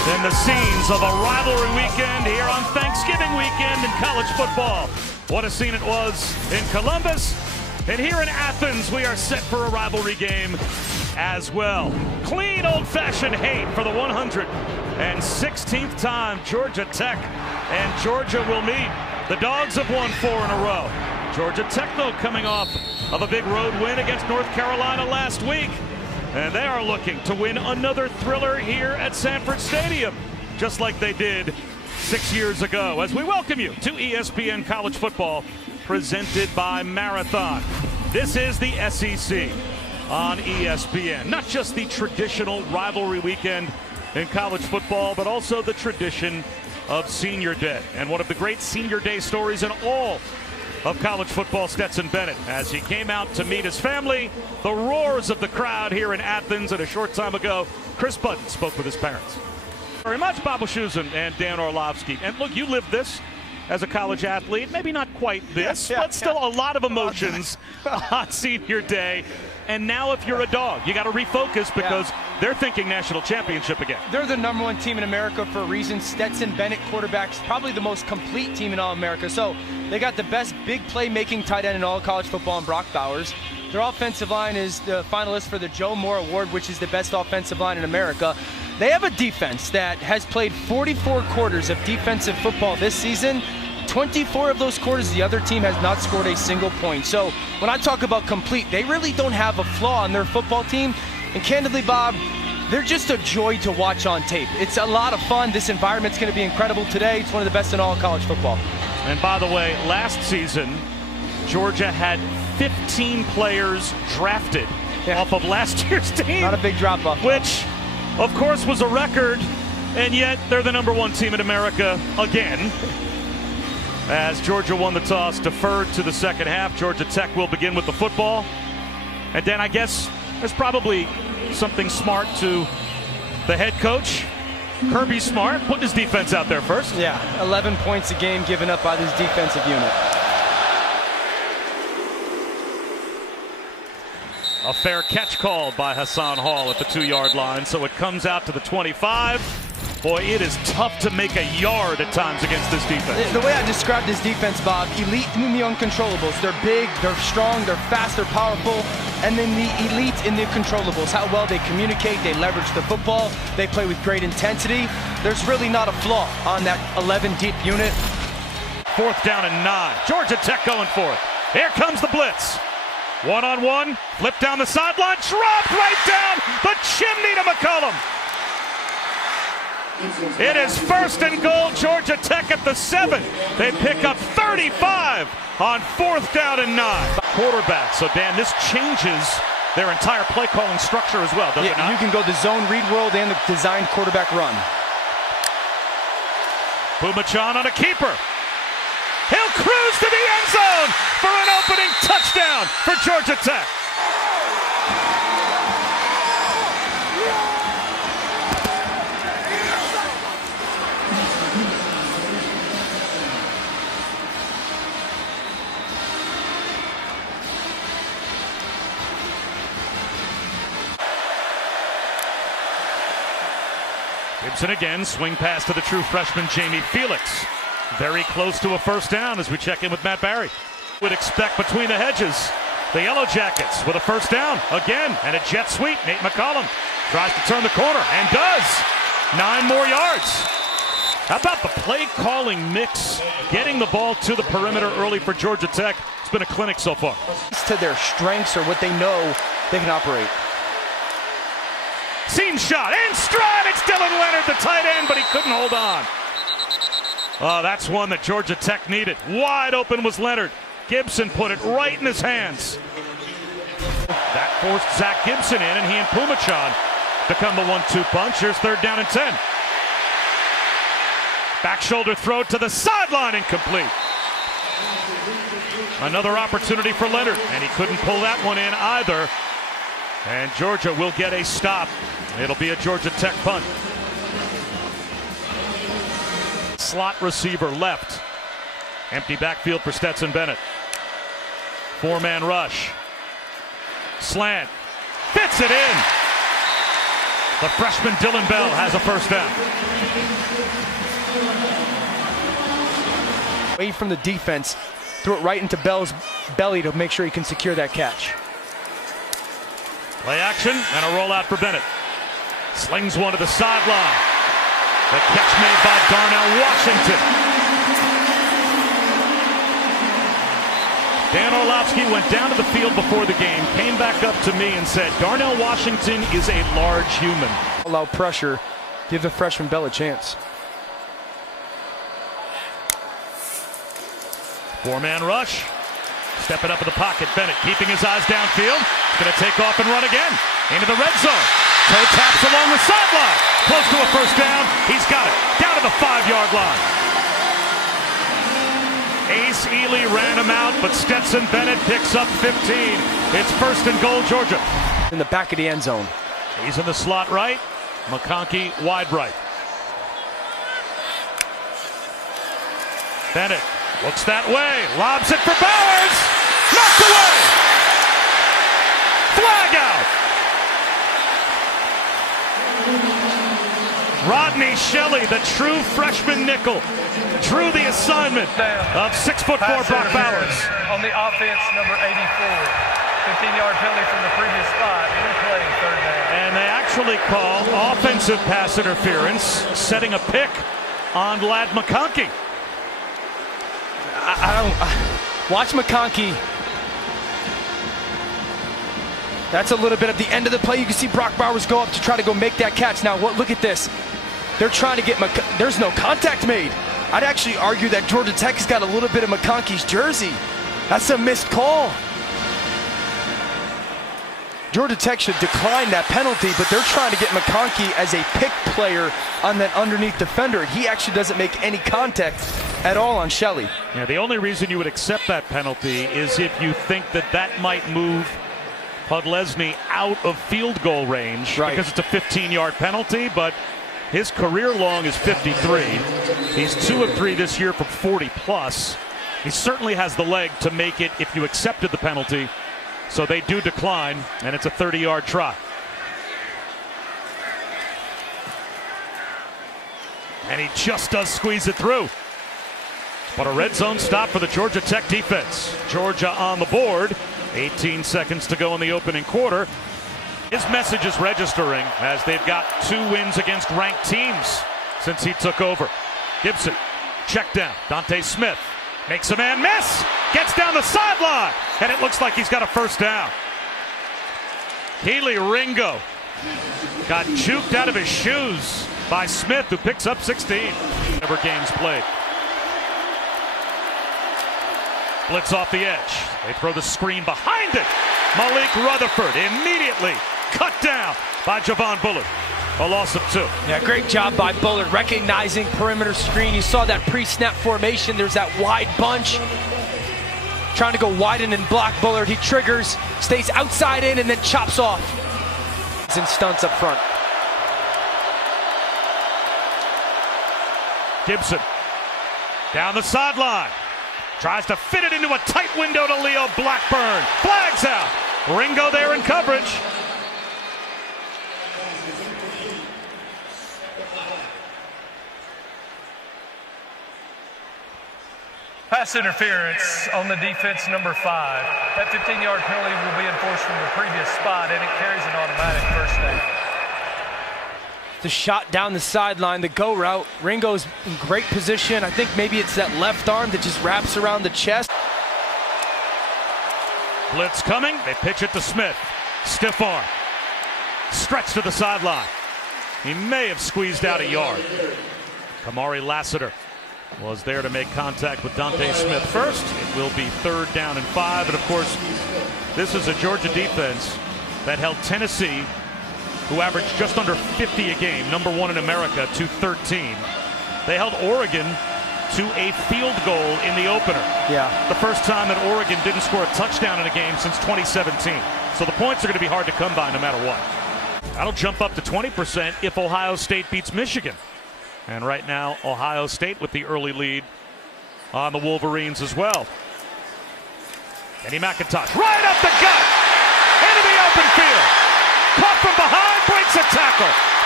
in the scenes of a rivalry weekend here on Thanksgiving weekend in college football. What a scene it was in Columbus, and here in Athens we are set for a rivalry game as well. Clean old-fashioned hate for the 116th time Georgia Tech and Georgia will meet. The Dogs have won 4 in a row. Georgia Tech, though, coming off of a big road win against North Carolina last week. And they are looking to win another thriller here at Sanford Stadium, just like they did 6 years ago. As we welcome you to ESPN College Football, presented by Marathon. This is the SEC on ESPN. Not just the traditional rivalry weekend in college football, but also the tradition of Senior Day. And one of the great Senior Day stories in all of college football, Stetson Bennett, as he came out to meet his family. The roars of the crowd here in Athens, and a short time ago, Chris Budden spoke with his parents. Very much, Bob Wischusen and Dan Orlovsky. And look, you lived this as a college athlete. Maybe not quite this, but still a lot of emotions on Senior Day. And now if you're a Dog, you got to refocus because they're thinking national championship again. They're the #1 team in America for a reason. Stetson Bennett, quarterback's probably the most complete team in all America. So they got the best big play-making tight end in all college football in Brock Bowers. Their offensive line is the finalist for the Joe Moore Award, which is the best offensive line in America. They have a defense that has played 44 quarters of defensive football this season. 24 of those quarters, the other team has not scored a single point. So when I talk about complete, they really don't have a flaw on their football team. And candidly, Bob, they're just a joy to watch on tape. It's a lot of fun. This environment's going to be incredible today. It's one of the best in all college football. And by the way, last season, Georgia had 15 players drafted off of last year's team. Not a big drop-off. Which, of course, was a record, and yet they're the #1 team in America again. As Georgia won the toss, deferred to the second half. Georgia Tech will begin with the football. And then I guess there's probably something smart to the head coach, Kirby Smart, putting his defense out there first. Yeah, 11 points a game given up by this defensive unit. A fair catch called by Hassan Hall at the 2-yard line, so it comes out to the 25. Boy, it is tough to make a yard at times against this defense. The way I describe this defense, Bob, elite in the uncontrollables. They're big, they're strong, they're fast, they're powerful. And then the elite in the controllables, how well they communicate, they leverage the football, they play with great intensity. There's really not a flaw on that 11-deep unit. 4th down and 9. Georgia Tech going for it. Here comes the blitz. One-on-one, flip down the sideline, dropped right down the chimney to McCollum. It is 1st and goal, Georgia Tech at the 7. They pick up 35 on 4th down and 9. Quarterback, so Dan, this changes their entire play calling structure as well, doesn't it not? You can go the zone read world and the designed quarterback run. Pumachan on a keeper. He'll cruise to the end zone for an opening touchdown for Georgia Tech. Gibson again, swing pass to the true freshman Jamie Felix. Very close to a 1st down as we check in with Matt Barry. Would expect between the hedges. The Yellow Jackets with a 1st down again, and a jet sweep. Nate McCollum tries to turn the corner and does. 9 more yards. How about the play calling mix? Getting the ball to the perimeter early for Georgia Tech. It's been a clinic so far. To their strengths or what they know they can operate. Seam shot, in stride, it's Dylan Leonard, the tight end, but he couldn't hold on. Oh, that's one that Georgia Tech needed. Wide open was Leonard. Gibson put it right in his hands. That forced Zach Gibson in, and he and Pumachan become the 1-2 punch. Here's 3rd down and 10. Back shoulder throw to the sideline, incomplete. Another opportunity for Leonard, and he couldn't pull that one in either. And Georgia will get a stop. It'll be a Georgia Tech punt. Slot receiver left. Empty backfield for Stetson Bennett. 4-man rush. Slant. Fits it in. The freshman Dylan Bell has a first down. Away from the defense, threw it right into Bell's belly to make sure he can secure that catch. Play action and a rollout for Bennett. Slings one to the sideline. The catch made by Darnell Washington. Dan Orlovsky went down to the field before the game, came back up to me and said, Darnell Washington is a large human. Allow pressure, give the freshman Bell a chance. Four-man rush. Stepping up in the pocket. Bennett keeping his eyes downfield. Going to take off and run again. Into the red zone. Toe taps along the sideline. Close to a first down. He's got it. Down to the 5-yard line. Ace Ely ran him out, but Stetson Bennett picks up 15. It's first and goal, Georgia. In the back of the end zone. He's in the slot right. McConkey wide right. Bennett looks that way. Lobs it for Bowers. Knocked away. Flag out. Rodney Shelley, the true freshman nickel, drew the assignment of 6'4" Brock Bowers. On the offense, number 84. 15-yard penalty from the previous spot. Replay, third down. And they actually call offensive pass interference, setting a pick on Lad McConkey. Watch McConkey. That's a little bit of the end of the play. You can see Brock Bowers go up to try to go make that catch. Now, look at this. They're trying to get there's no contact made. I'd actually argue that Georgia Tech has got a little bit of McConkey's jersey. That's a missed call. Georgia Tech should decline that penalty, but they're trying to get McConkey as a pick player on that underneath defender. He actually doesn't make any contact at all on Shelley. Yeah, the only reason you would accept that penalty is if you think that that might move Podlesny out of field goal range, right, because it's a 15-yard penalty, but his career long is 53. He's 2 of 3 this year for 40+. He certainly has the leg to make it if you accepted the penalty. So they do decline, and it's a 30-yard try. And he just does squeeze it through. But a red zone stop for the Georgia Tech defense. Georgia on the board. 18 seconds to go in the opening quarter. His message is registering as they've got 2 wins against ranked teams since he took over. Gibson, check down. Dante Smith makes a man miss. Gets down the sideline. And it looks like he's got a first down. Keely Ringo got juked out of his shoes by Smith, who picks up 16. Never games played. Blitz off the edge. They throw the screen behind it. Malik Rutherford immediately cut down by Javon Bullard. A loss of 2. Yeah, great job by Bullard recognizing perimeter screen. You saw that pre-snap formation. There's that wide bunch. Trying to go widen and block Bullard. He triggers, stays outside in, and then chops off. He's in stunts up front. Gibson down the sideline. Tries to fit it into a tight window to Leo Blackburn. Flags out. Ringo there in coverage. Pass interference on the defense, number 5. That 15-yard penalty will be enforced from the previous spot, and it carries an automatic first down. The shot down the sideline, the go route. Ringo's in great position. I think maybe it's that left arm that just wraps around the chest. Blitz coming. They pitch it to Smith. Stiff arm. Stretch to the sideline. He may have squeezed out a yard. Kamari Lassiter was there to make contact with Dante Smith first. It will be 3rd down and 5. And of course, this is a Georgia defense that held Tennessee, who averaged just under 50 a game, number 1 in America, to 13. They held Oregon to a field goal in the opener. Yeah. The first time that Oregon didn't score a touchdown in a game since 2017. So the points are going to be hard to come by no matter what. That'll jump up to 20% if Ohio State beats Michigan. And right now, Ohio State with the early lead on the Wolverines as well. Kenny McIntosh right up the gut into the open field. Caught from behind, breaks a tackle.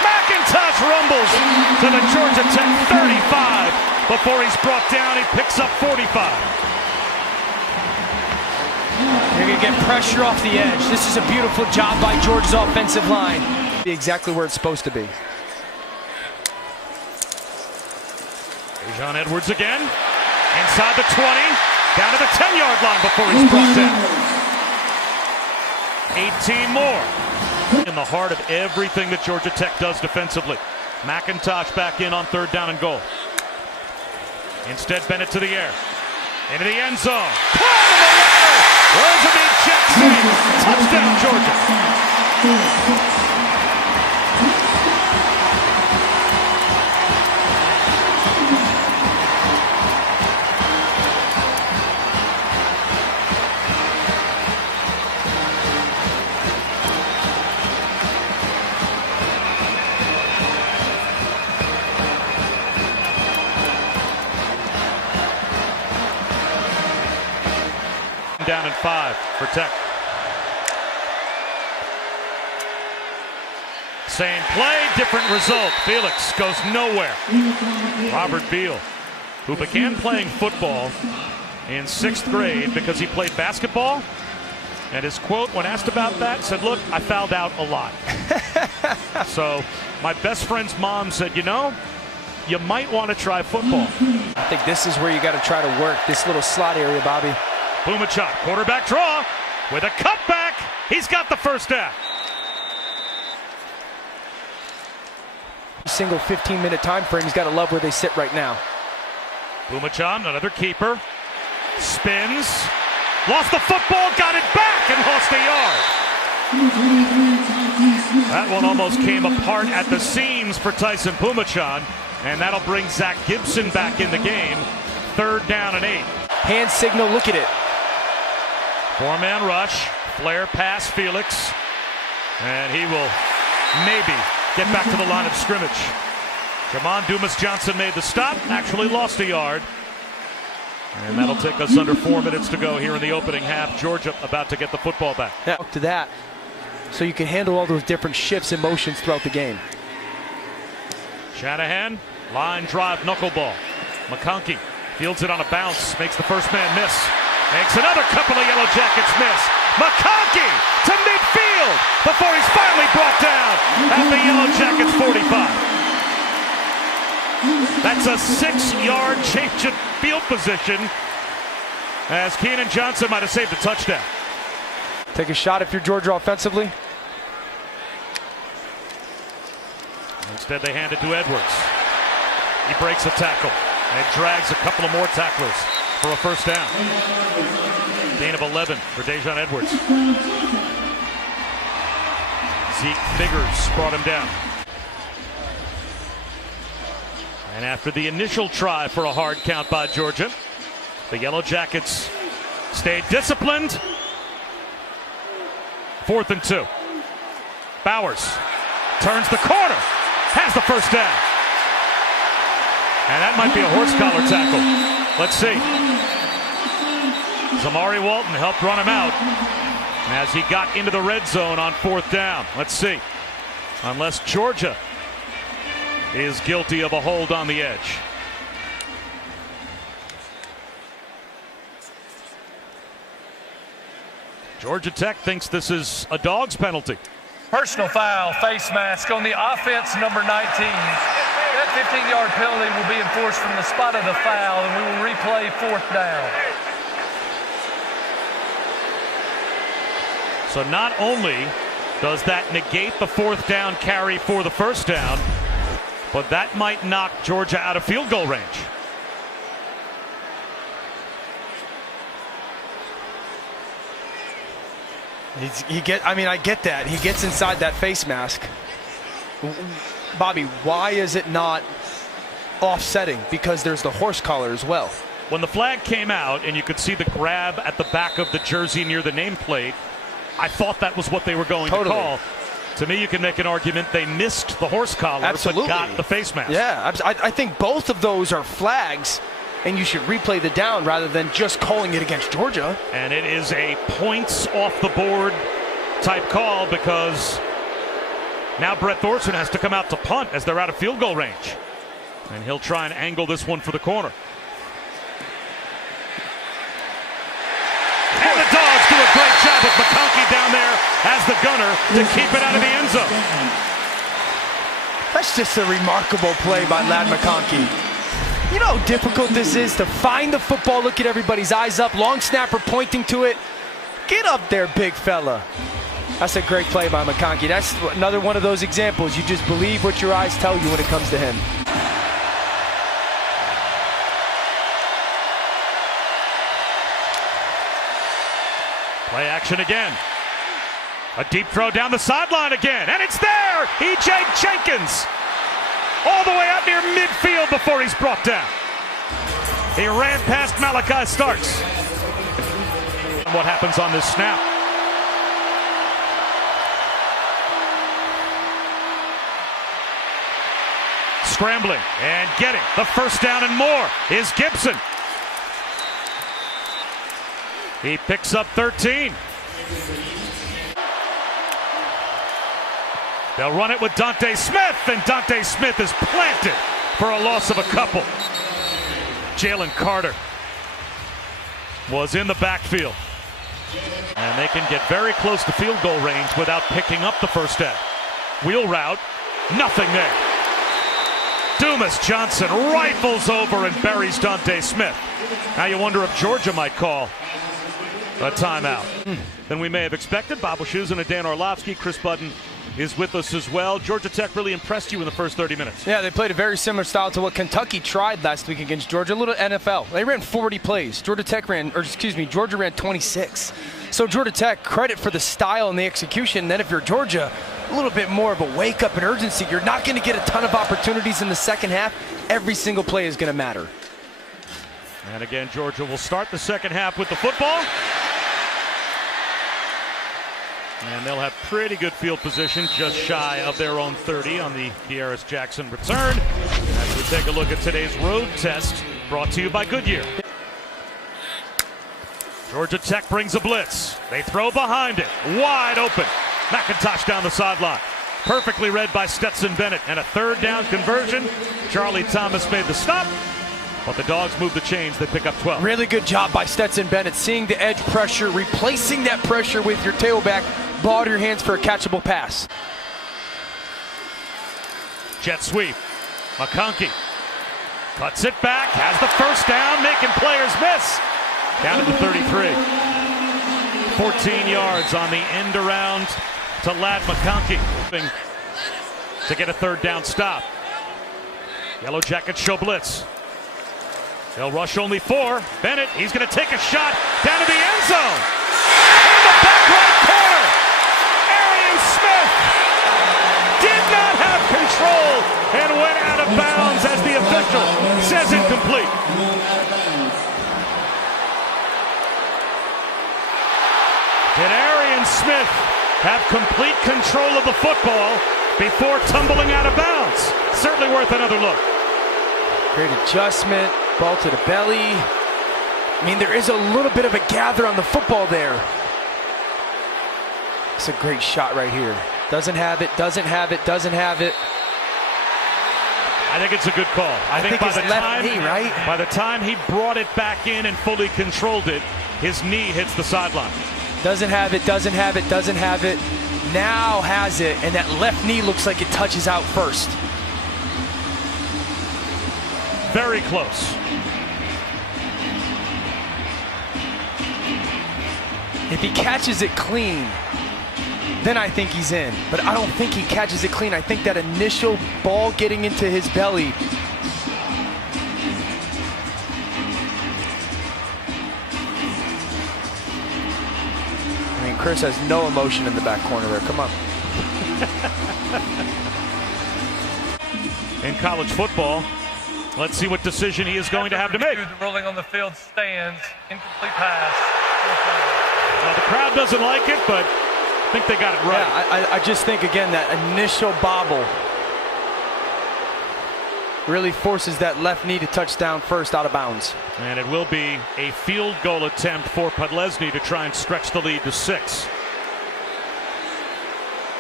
McIntosh rumbles to the Georgia Tech 35 before he's brought down. He picks up 45. They're going to get pressure off the edge. This is a beautiful job by Georgia's offensive line. Exactly where it's supposed to be. Dejon Edwards again. Inside the 20. Down to the 10-yard line before he's brought down. 18 more. In the heart of everything that Georgia Tech does defensively. McIntosh back in on 3rd down and goal. Instead, Bennett to the air. Into the end zone. Climbing the ladder. Rosamond Jackson. Touchdown, Georgia. Down and 5 for Tech. Same play, different result. Felix goes nowhere. Robert Beal, who began playing football in 6th grade because he played basketball, and his quote when asked about that said, "Look, I fouled out a lot." So my best friend's mom said, "You know, you might want to try football." I think this is where you got to try to work this little slot area, Bobby. Boomachop, quarterback draw with a cutback. He's got the 1st down. Single 15-minute time frame. He's got to love where they sit right now. Boomachop, another keeper. Spins. Lost the football, got it back, and lost a yard. That one almost came apart at the seams for Tyson Boomachop, and that'll bring Zach Gibson back in the game. 3rd down and 8. Hand signal, look at it. 4-man rush, flare pass Felix, and he will maybe get back to the line of scrimmage. Jamon Dumas-Johnson made the stop, actually lost a yard. And that'll take us under 4 minutes to go here in the opening half. Georgia about to get the football back. Yeah, up to that, so you can handle all those different shifts and motions throughout the game. Shanahan, line drive, knuckleball. McConkey fields it on a bounce, makes the first man miss. Makes another couple of Yellow Jackets miss. McConkey to midfield before he's finally brought down at the Yellow Jackets 45. That's a 6-yard change of field position, as Keenan Johnson might have saved a touchdown. Take a shot if you're Georgia offensively. Instead, they hand it to Edwards. He breaks a tackle and drags a couple of more tacklers for a 1st down. Gain of 11 for Dejon Edwards. Zeke Biggers brought him down. And after the initial try for a hard count by Georgia, the Yellow Jackets stayed disciplined. 4th and 2. Bowers turns the corner, has the 1st down. And that might be a horse collar tackle. Let's see. Zamari Walton helped run him out as he got into the red zone on 4th down. Let's see. Unless Georgia is guilty of a hold on the edge. Georgia Tech thinks this is a Dogs penalty. Personal foul, face mask on the offense, number 19. That 15-yard penalty will be enforced from the spot of the foul, and we will replay 4th down. So not only does that negate the 4th down carry for the 1st down, but that might knock Georgia out of field goal range. I get that. He gets inside that face mask. Bobby, why is it not offsetting? Because there's the horse collar as well. When the flag came out and you could see the grab at the back of the jersey near the nameplate, I thought that was what they were going to call. To me, you can make an argument they missed the horse collar, but got the face mask. Yeah, I think both of those are flags, and you should replay the down rather than just calling it against Georgia. And it is a points off the board type call because Now Brett Thorson has to come out to punt as they're out of field goal range. And he'll try and angle this one for the corner. And the Dogs do a great job with McConkey down there as the gunner to keep it out of the end zone. That's just a remarkable play by Ladd McConkey. You know how difficult this is to find the football, look at everybody's eyes up, long snapper pointing to it. Get up there, big fella. That's a great play by McConkey. That's another one of those examples. You just believe what your eyes tell you when it comes to him. Play action again. A deep throw down the sideline again, and it's there! E.J. Jenkins all the way out near midfield before he's brought down. He ran past Malachi Starks. What happens on this snap? Scrambling and getting the first down and more is Gibson. He picks up 13. They'll run it with Dante Smith, and Dante Smith is planted for a loss of a couple. Jalen Carter was in the backfield. And they can get very close to field goal range without picking up the first down. Wheel route, nothing there. Dumas Johnson rifles over and buries Dante Smith. Now you wonder if Georgia might call a timeout than we may have expected. Bob Wischusen and Dan Orlovsky. Chris Budden is with us as well. Georgia Tech really impressed you in the first 30 minutes. Yeah, they played a very similar style to what Kentucky tried last week against Georgia. A little NFL. They ran 40 plays. Georgia ran 26. So Georgia Tech, credit for the style and the execution. Then if you're Georgia, a little bit more of a wake up and urgency. You're not going to get a ton of opportunities in the second half. Every single play is going to matter. And again, Georgia will start the second half with the football. And they'll have pretty good field position, just shy of their own 30 on the Kearis Jackson return. As we take a look at today's road test, brought to you by Goodyear. Georgia Tech brings a blitz. They throw behind it, wide open. McIntosh down the sideline. Perfectly read by Stetson Bennett, and a third down conversion. Charlie Thomas made the stop, but the Dogs move the chains. They pick up 12. Really good job by Stetson Bennett, seeing the edge pressure, replacing that pressure with your tailback, ball to your hands for a catchable pass. Jet sweep. McConkey cuts it back, has the first down, making players miss. Down to the 33. 14 yards on the end around to Ladd McConkey to get a third down stop. Yellow Jackets show blitz. They'll rush only 4. Bennett, he's going to take a shot down to the end zone. In the back right corner, Arian Smith did not have control and went out of bounds as the official says incomplete. Did Arian Smith have complete control of the football before tumbling out of bounds? Certainly worth another look. Great adjustment, ball to the belly. I mean, there is a little bit of a gather on the football there. It's a great shot right here. Doesn't have it, doesn't have it, doesn't have it. I think it's a good call. I think by it's the left knee, right? By the time he brought it back in and fully controlled it, his knee hits the sideline. Doesn't have it, doesn't have it, doesn't have it. Now has it, and that left knee looks like it touches out first. Very close. If he catches it clean, then I think he's in. But I don't think he catches it clean. I think that initial ball getting into his belly. I mean, Chris has no emotion in the back corner there. Come on. In college football, let's see what decision he is going to have to make. The ruling on the field stands. Incomplete pass. Well, the crowd doesn't like it, but I think they got it right. Yeah, I just think, again, that initial bobble really forces that left knee to touch down first out of bounds. And it will be a field goal attempt for Podlesny to try and stretch the lead to 6.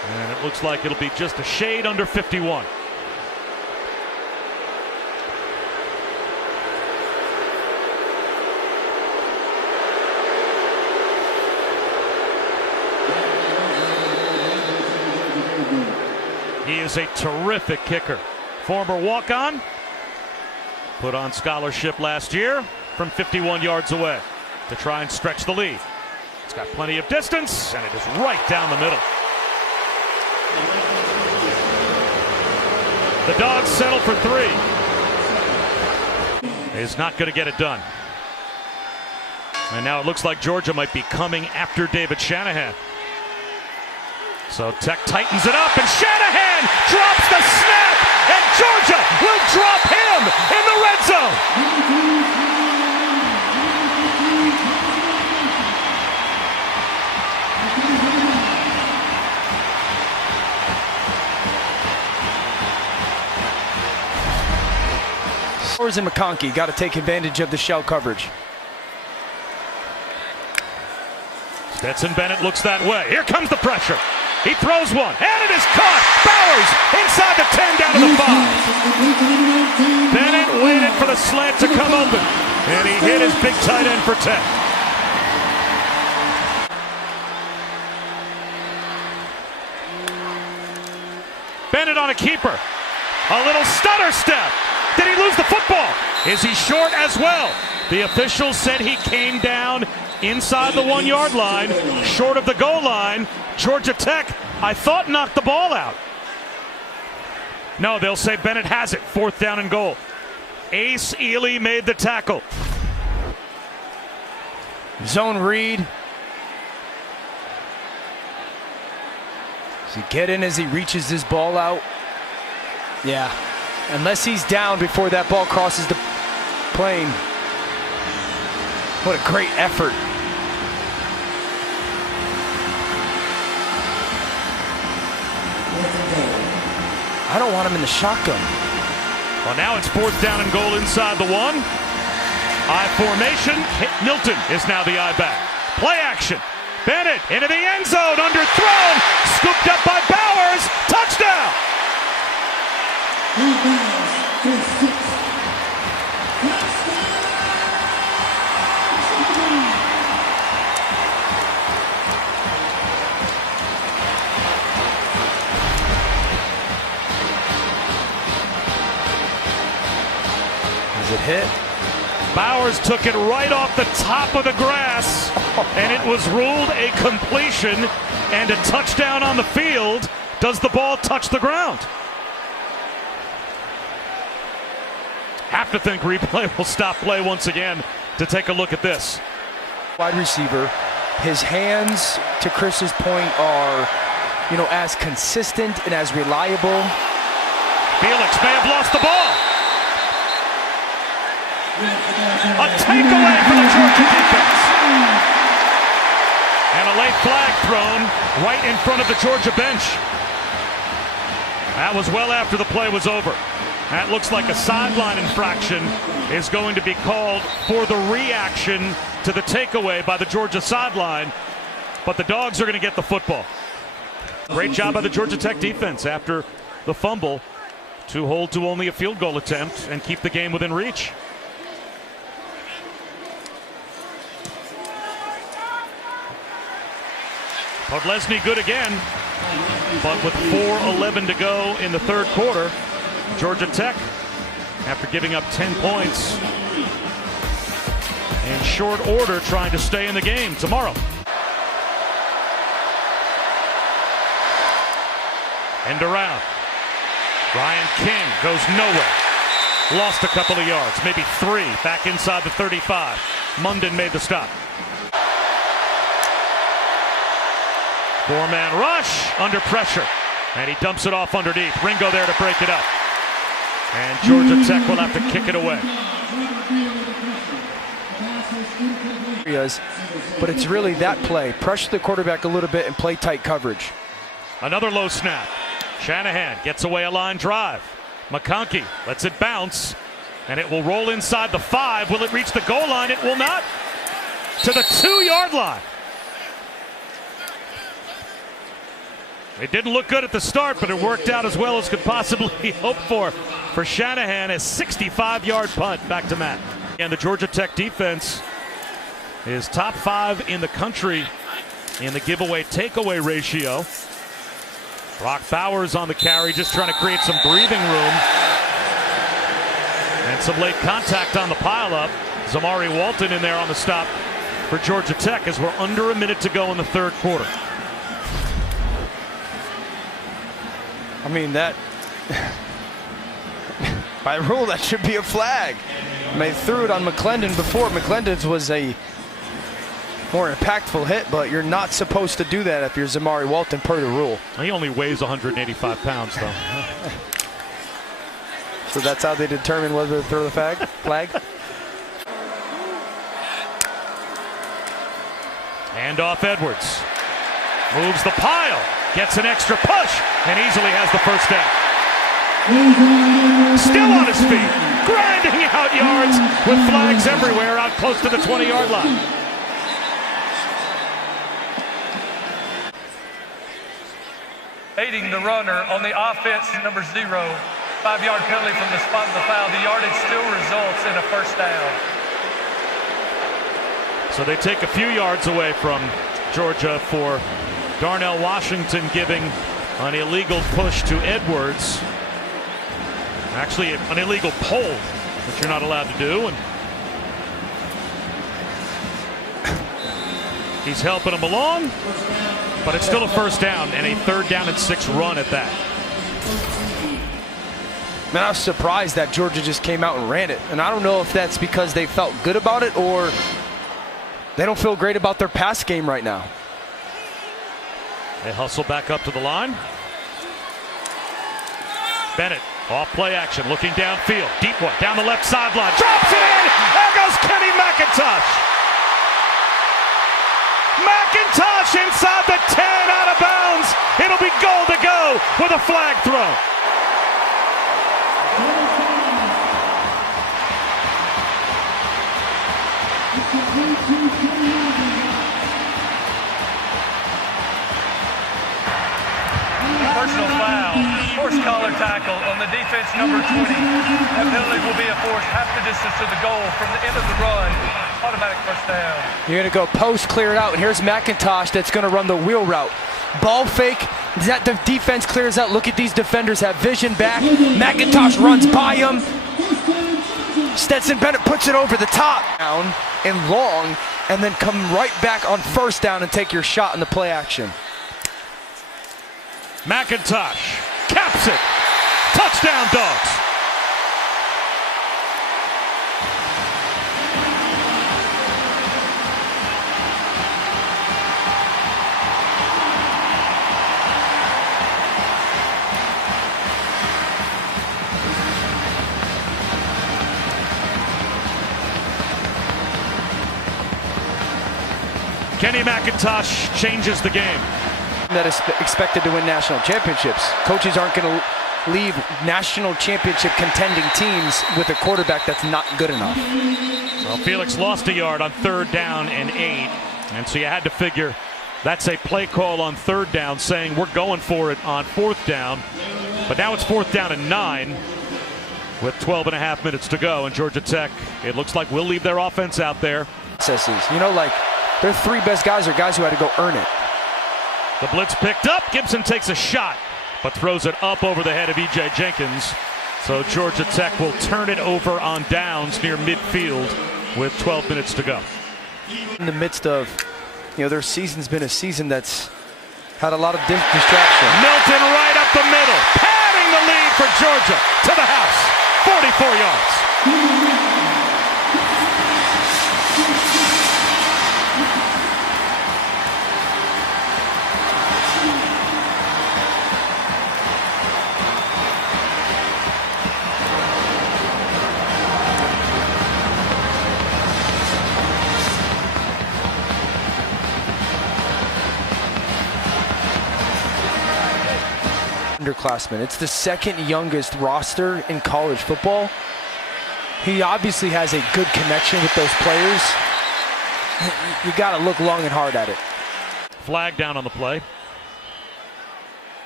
And it looks like it'll be just a shade under 51. He is a terrific kicker. Former walk-on, put on scholarship last year from 51 yards away to try and stretch the lead. It's got plenty of distance, and it is right down the middle. The Dogs settle for 3. He's not going to get it done. And now it looks like Georgia might be coming after David Shanahan. So Tech tightens it up, and Shanahan drops the snap, and Georgia will drop him in the red zone. Bowers and McConkey got to take advantage of the shell coverage. Stetson Bennett looks that way. Here comes the pressure. He throws one, and it is caught. Bowers inside the 10, down to the 5. Bennett waited for the slant to come open, and he hit his big tight end for Tech. Bennett on a keeper. A little stutter step. Did he lose the football? Is he short as well? The officials said he came down inside the 1 yard line, short of the goal line. Georgia Tech, I thought, knocked the ball out. No, they'll say Bennett has it. 4th down and goal. Ace Ely made the tackle. Zone read. Does he get in as he reaches this ball out? Yeah. Unless he's down before that ball crosses the plane. What a great effort. I don't want him in the shotgun. Well, now it's 4th down and goal inside the 1. I formation. Milton is now the I back. Play action. Bennett into the end zone, underthrown, scooped up by Bowers. Touchdown. Is it hit? Bowers took it right off the top of the grass, and it was ruled a completion and a touchdown on the field. Does the ball touch the ground? Have to think replay will stop play once again to take a look at this. Wide receiver, his hands, to Chris's point, are, as consistent and as reliable. Felix may have lost the ball. A takeaway for the Georgia defense. And a late flag thrown right in front of the Georgia bench. That was well after the play was over. That looks like a sideline infraction is going to be called for the reaction to the takeaway by the Georgia sideline. But the Dogs are going to get the football. Great job by the Georgia Tech defense after the fumble to hold to only a field goal attempt and keep the game within reach. Podlesny good again, but with 4:11 to go in the 3rd quarter, Georgia Tech, after giving up 10 points in short order, trying to stay in the game tomorrow. End around. Ryan King goes nowhere. Lost a couple of yards, maybe 3, back inside the 35. Munden made the stop. 4-man rush under pressure, and he dumps it off underneath. Ringo there to break it up, and Georgia Tech will have to kick it away. But it's really that play. Pressure the quarterback a little bit and play tight coverage. Another low snap. Shanahan gets away a line drive. McConkey lets it bounce, and it will roll inside the 5. Will it reach the goal line? It will not. To the 2-yard line. It didn't look good at the start, but it worked out as well as could possibly hope for Shanahan. A 65-yard punt back to Matt. And the Georgia Tech defense is top 5 in the country in the giveaway takeaway ratio. Brock Bowers on the carry, just trying to create some breathing room. And some late contact on the pileup. Zamari Walton in there on the stop for Georgia Tech as we're under a minute to go in the third quarter. I mean, that by rule that should be a flag. I mean, they threw it on McClendon before. McClendon's was a more impactful hit, but you're not supposed to do that if you're Zamari Walton per the rule. He only weighs 185 pounds though. So that's how they determine whether to throw the flag. Hand off Edwards. Moves the pile. Gets an extra push and easily has the first down. Still on his feet. Grinding out yards with flags everywhere out close to the 20-yard line. Aiding the runner on the offense, number 0. 5-yard penalty from the spot of the foul. The yardage still results in a first down. So they take a few yards away from Georgia for Darnell Washington giving an illegal push to Edwards. Actually, an illegal pull, which you're not allowed to do. And he's helping him along, but it's still a first down and a 3rd down and 6 run at that. Man, I was surprised that Georgia just came out and ran it. And I don't know if that's because they felt good about it or they don't feel great about their pass game right now. They hustle back up to the line. Bennett, off play action, looking downfield. Deep one, down the left sideline. Drops it in! There goes Kenny McIntosh. McIntosh inside the 10, out of bounds. It'll be goal to go with a flag throw. Personal foul, forced collar tackle on the defense, number 20. That penalty will be enforced half the distance to the goal from the end of the run. Automatic first down. You're going to go post, clear it out, and here's McIntosh that's going to run the wheel route. Ball fake, that the defense clears out. Look at these defenders have vision back. McIntosh runs by him. Stetson Bennett puts it over the top. Down and long, and then come right back on first down and take your shot in the play action. McIntosh caps it. Touchdown, Dogs. Kenny McIntosh changes the game. That is expected to win national championships. Coaches aren't going to leave national championship contending teams with a quarterback that's not good enough. Well, Felix lost a yard on 3rd down and 8, and so you had to figure that's a play call on 3rd down saying we're going for it on 4th down. But now it's 4th down and 9 with 12.5 minutes to go, and Georgia Tech, it looks like, will leave their offense out there. You know, like their 3 best guys are guys who had to go earn it. The blitz picked up. Gibson takes a shot, but throws it up over the head of E.J. Jenkins. So Georgia Tech will turn it over on downs near midfield with 12 minutes to go. In the midst of, their season's been a season that's had a lot of distraction. Milton right up the middle, padding the lead for Georgia to the house, 44 yards. Underclassmen. It's the 2nd youngest roster in college football. He obviously has a good connection with those players. You got to look long and hard at it. Flag down on the play.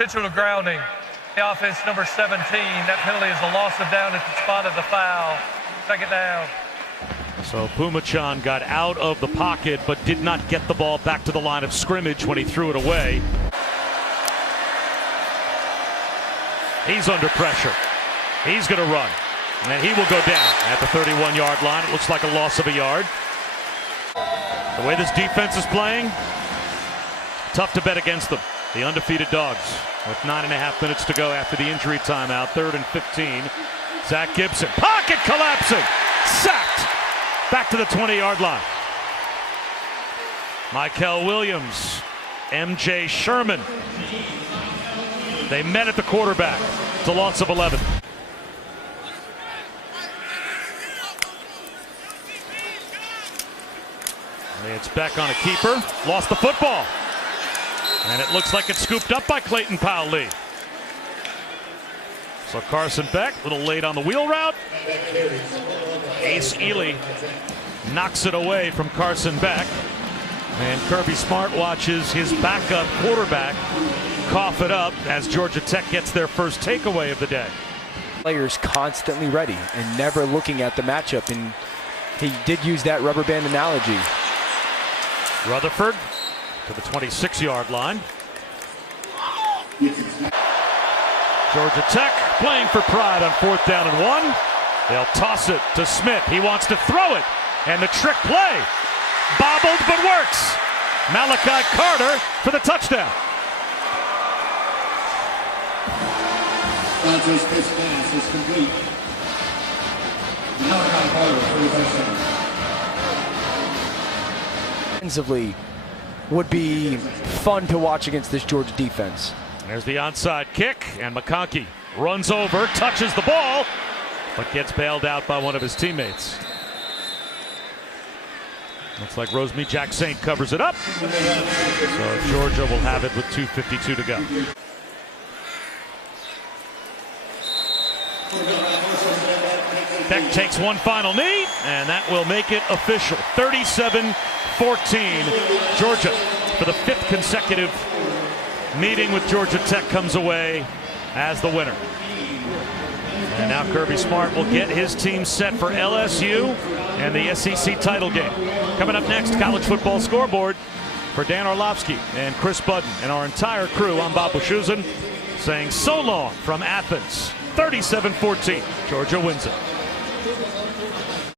Intentional grounding. The offense, number 17. That penalty is a loss of down at the spot of the foul. Second down. So Pumachan got out of the pocket but did not get the ball back to the line of scrimmage when he threw it away. He's under pressure. He's going to run. And he will go down at the 31-yard line. It looks like a loss of a yard. The way this defense is playing, tough to bet against them. The undefeated Dogs with 9.5 minutes to go after the injury timeout. 3rd and 15. Zach Gibson, pocket collapsing, sacked. Back to the 20-yard line. Michael Williams, MJ Sherman. They met at the quarterback. It's a loss of 11. It's back on a keeper. Lost the football. And it looks like it's scooped up by Clayton Powell-Lee. So Carson Beck, a little late on the wheel route. Ace Ely knocks it away from Carson Beck. And Kirby Smart watches his backup quarterback cough it up as Georgia Tech gets their first takeaway of the day. Players constantly ready and never looking at the matchup, and he did use that rubber band analogy. Rutherford to the 26-yard line. Georgia Tech playing for pride on 4th down and 1. They'll toss it to Smith. He wants to throw it. And the trick play. Bobbled but works. Malachi Carter for the touchdown. Rodgers' pitch pass is complete. Malachi Carter for the touchdown. Offensively would be fun to watch against this Georgia defense. There's the onside kick, and McConkey runs over, touches the ball, but gets bailed out by one of his teammates. Looks like Rosemary Jack Saint covers it up. So Georgia will have it with 2:52 to go. Beck takes one final knee, and that will make it official. 37-14. Georgia, for the 5th consecutive meeting with Georgia Tech, comes away as the winner. And now Kirby Smart will get his team set for LSU and the SEC title game. Coming up next, College Football Scoreboard. For Dan Orlovsky and Chris Budden and our entire crew, I'm Bob Wischusen saying so long from Athens. 37-14. Georgia wins it.